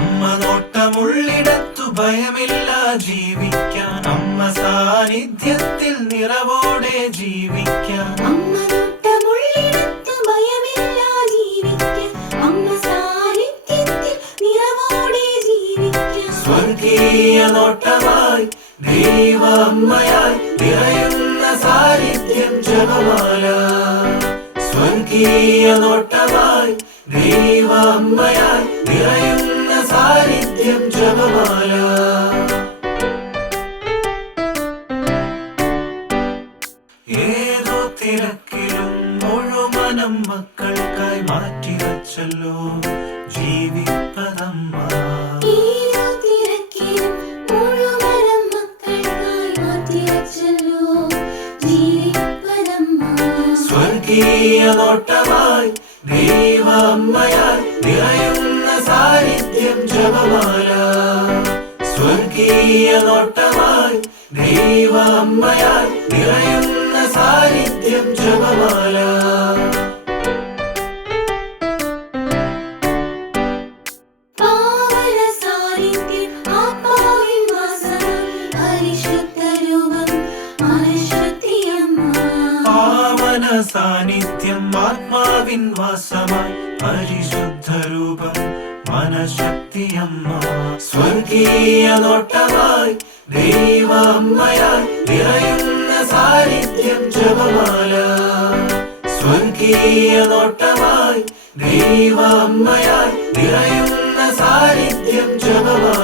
അമ്മ നോട്ടമുള്ളിടത്തു ഭയമില്ല ജീവിക്കാൻ. അമ്മ സാന്നിധ്യത്തിൽ നിറവോടെ ജീവിക്കാൻ. അമ്മ നോട്ടമുള്ളിടത്ത് ഭയമില്ല ജീവിക്കാൻ. അമ്മ സാന്നിധ്യത്തിൽ നിറവോടെ ജീവിക്കാം സ്വർഗീയ നോട്ടമായി ദൈവ അമ്മയായി നിറയുന്ന സാന്നിധ്യം ജപമാല. സ്വർഗീയ നോട്ടമായി ദൈവ അമ്മയായി നിറയുന്ന സാന്നിധ്യം ജപമാല. ഏതോ തിരക്കിലും മുഴുവനം മക്കൾക്കായി മാറ്റിവച്ചല്ലോ. ജീവിപ്പതമ്മ. സ്വർഗീയ നോട്ടമായി ദൈവ അമ്മയായി സാന്നിധ്യം ജപമാല സ്വർഗീയ നോട്ടമായി ദൈവ അമ്മയായി നിറയുന്ന സാന്നിധ്യം ജപമാല സാന്നിധ്യം ആത്മാവിൻ വാസമായി പരിശുദ്ധ രൂപം മനഃശുദ്ധിയമ്മ പാവന സാന്നിധ്യം ആത്മാവിൻ വാസമായി പരിശുദ്ധ രൂപം മനശക്തിയമ്മ സ്വർഗീയ നോട്ടമായി ദൈവമ്മയായി നിറയുന്ന സാന്നിധ്യം ജപമാല. സ്വർഗീയ നോട്ടമായി ദൈവമ്മയായി നിറയുന്ന സാന്നിധ്യം ജപമാല.